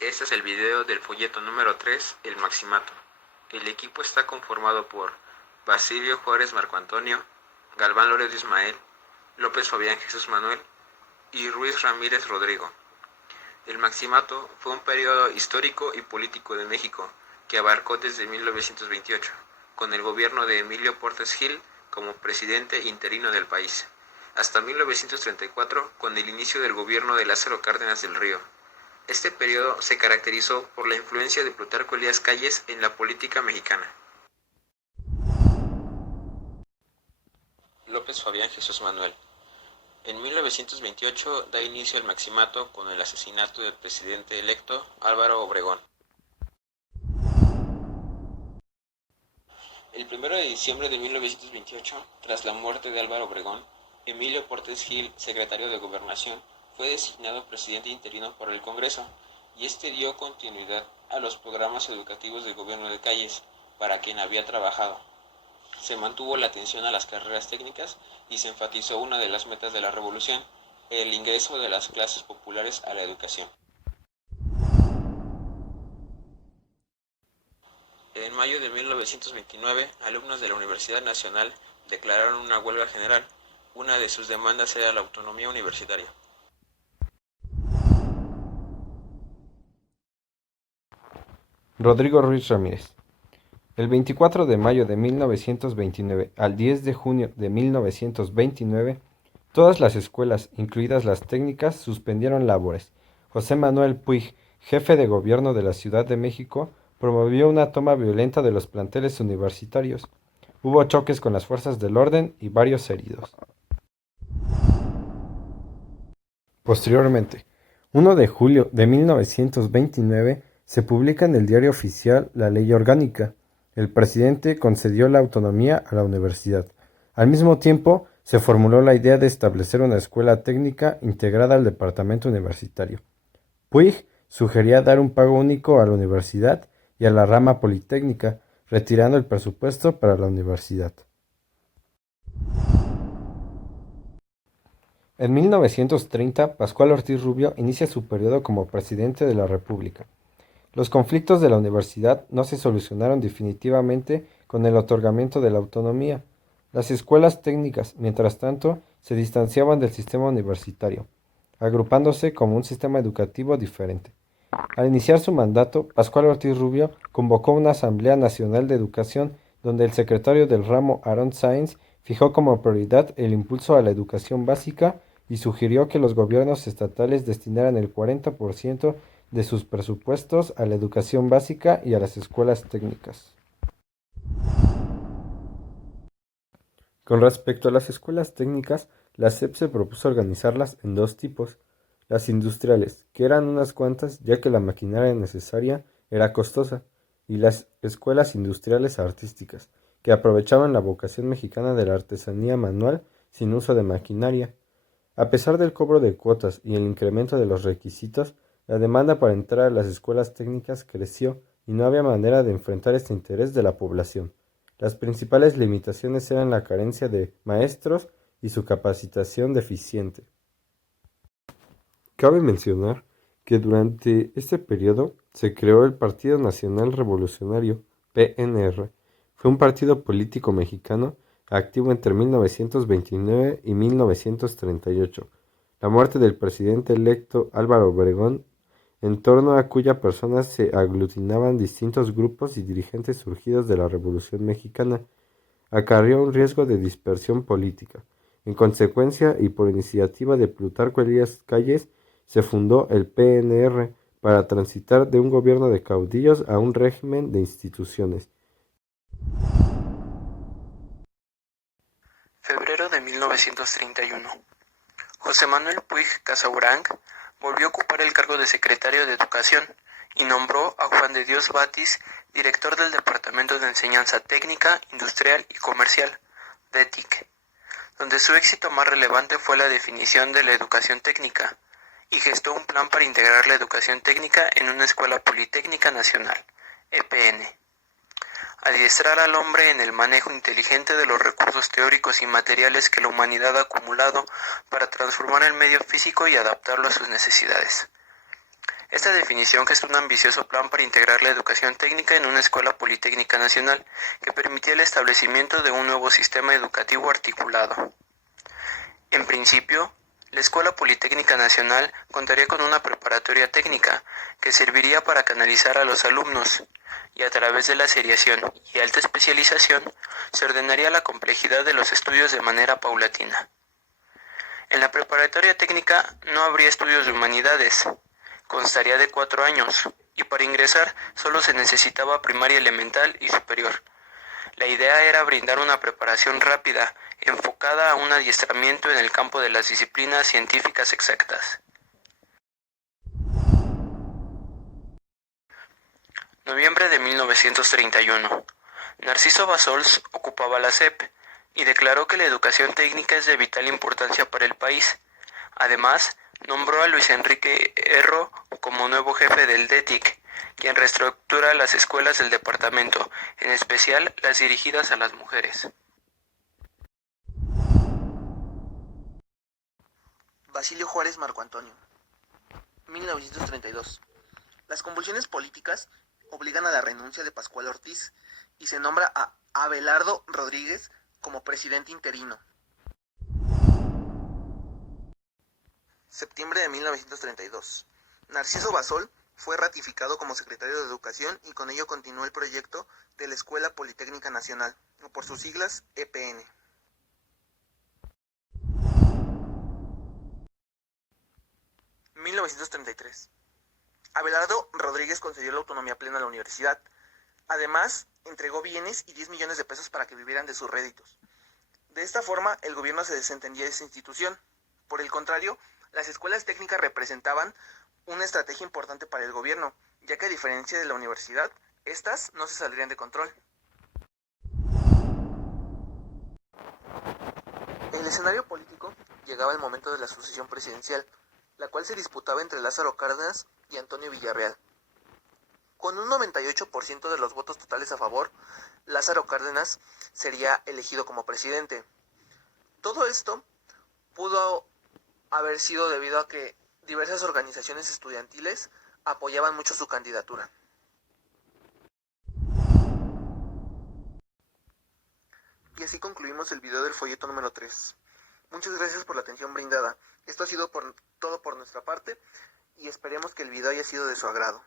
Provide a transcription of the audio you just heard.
Este es el video del folleto número 3, El Maximato. El equipo está conformado por Basilio Juárez Marco Antonio, Galván Loredo Ismael, López Fabián Jesús Manuel y Ruiz Ramírez Rodrigo. El Maximato fue un periodo histórico y político de México que abarcó desde 1928, con el gobierno de Emilio Portes Gil como presidente interino del país, hasta 1934 con el inicio del gobierno de Lázaro Cárdenas del Río. Este periodo se caracterizó por la influencia de Plutarco Elías Calles en la política mexicana. López Fabián Jesús Manuel. En 1928 da inicio el Maximato con el asesinato del presidente electo Álvaro Obregón. El 1 de diciembre de 1928, tras la muerte de Álvaro Obregón, Emilio Portes Gil, secretario de Gobernación, fue designado presidente interino por el Congreso, y este dio continuidad a los programas educativos del gobierno de Calles, para quien había trabajado. Se mantuvo la atención a las carreras técnicas y se enfatizó una de las metas de la revolución, el ingreso de las clases populares a la educación. En mayo de 1929, alumnos de la Universidad Nacional declararon una huelga general. Una de sus demandas era la autonomía universitaria. Rodrigo Ruiz Ramírez. El 24 de mayo de 1929 al 10 de junio de 1929, todas las escuelas, incluidas las técnicas, suspendieron labores. José Manuel Puig, jefe de gobierno de la Ciudad de México, promovió una toma violenta de los planteles universitarios. Hubo choques con las fuerzas del orden y varios heridos. Posteriormente, 1 de julio de 1929, se publica en el Diario Oficial la Ley Orgánica. El presidente concedió la autonomía a la universidad. Al mismo tiempo, se formuló la idea de establecer una escuela técnica integrada al departamento universitario. Puig sugería dar un pago único a la universidad y a la rama politécnica, retirando el presupuesto para la universidad. En 1930, Pascual Ortiz Rubio inicia su periodo como presidente de la República. Los conflictos de la universidad no se solucionaron definitivamente con el otorgamiento de la autonomía. Las escuelas técnicas, mientras tanto, se distanciaban del sistema universitario, agrupándose como un sistema educativo diferente. Al iniciar su mandato, Pascual Ortiz Rubio convocó una Asamblea Nacional de Educación donde el secretario del ramo, Aarón Sáenz, fijó como prioridad el impulso a la educación básica y sugirió que los gobiernos estatales destinaran el 40% de sus presupuestos a la educación básica y a las escuelas técnicas. Con respecto a las escuelas técnicas, la SEP se propuso organizarlas en dos tipos: las industriales, que eran unas cuantas ya que la maquinaria necesaria era costosa, y las escuelas industriales artísticas, que aprovechaban la vocación mexicana de la artesanía manual sin uso de maquinaria. A pesar del cobro de cuotas y el incremento de los requisitos, la demanda para entrar a las escuelas técnicas creció y no había manera de enfrentar este interés de la población. Las principales limitaciones eran la carencia de maestros y su capacitación deficiente. Cabe mencionar que durante este periodo se creó el Partido Nacional Revolucionario, PNR. Fue un partido político mexicano activo entre 1929 y 1938. La muerte del presidente electo Álvaro Obregón, en torno a cuya persona se aglutinaban distintos grupos y dirigentes surgidos de la Revolución Mexicana, acarreó un riesgo de dispersión política. En consecuencia, y por iniciativa de Plutarco Elías Calles, se fundó el PNR para transitar de un gobierno de caudillos a un régimen de instituciones. Febrero de 1931. José Manuel Puig Casaurang volvió a ocupar el cargo de secretario de Educación y nombró a Juan de Dios Batis director del Departamento de Enseñanza Técnica, Industrial y Comercial, DETIC, donde su éxito más relevante fue la definición de la educación técnica, y gestó un plan para integrar la educación técnica en una escuela politécnica nacional, EPN. Adiestrar al hombre en el manejo inteligente de los recursos teóricos y materiales que la humanidad ha acumulado para transformar el medio físico y adaptarlo a sus necesidades. Esta definición gestó un ambicioso plan para integrar la educación técnica en una escuela politécnica nacional que permitía el establecimiento de un nuevo sistema educativo articulado. En principio, la Escuela Politécnica Nacional contaría con una preparatoria técnica que serviría para canalizar a los alumnos y a través de la seriación y alta especialización se ordenaría la complejidad de los estudios de manera paulatina. En la preparatoria técnica no habría estudios de humanidades, constaría de 4 años y para ingresar solo se necesitaba primaria elemental y superior. La idea era brindar una preparación rápida, enfocada a un adiestramiento en el campo de las disciplinas científicas exactas. Noviembre de 1931. Narciso Bassols ocupaba la SEP y declaró que la educación técnica es de vital importancia para el país. Además, nombró a Luis Enrique Erro como nuevo jefe del DETIC, quien reestructura las escuelas del departamento, en especial las dirigidas a las mujeres. Basilio Juárez Marco Antonio, 1932. Las convulsiones políticas obligan a la renuncia de Pascual Ortiz y se nombra a Abelardo Rodríguez como presidente interino. Septiembre de 1932. Narciso Bassols fue ratificado como secretario de Educación y con ello continuó el proyecto de la Escuela Politécnica Nacional, o por sus siglas EPN. En 1933. Abelardo Rodríguez concedió la autonomía plena a la universidad. Además, entregó bienes y 10 millones de pesos para que vivieran de sus réditos. De esta forma, el gobierno se desentendía de esa institución. Por el contrario, las escuelas técnicas representaban una estrategia importante para el gobierno, ya que a diferencia de la universidad, estas no se saldrían de control. En el escenario político llegaba el momento de la sucesión presidencial, la cual se disputaba entre Lázaro Cárdenas y Antonio Villarreal. Con un 98% de los votos totales a favor, Lázaro Cárdenas sería elegido como presidente. Todo esto pudo haber sido debido a que diversas organizaciones estudiantiles apoyaban mucho su candidatura. Y así concluimos el video del folleto número 3. Muchas gracias por la atención brindada. Esto ha sido todo por nuestra parte y esperemos que el video haya sido de su agrado.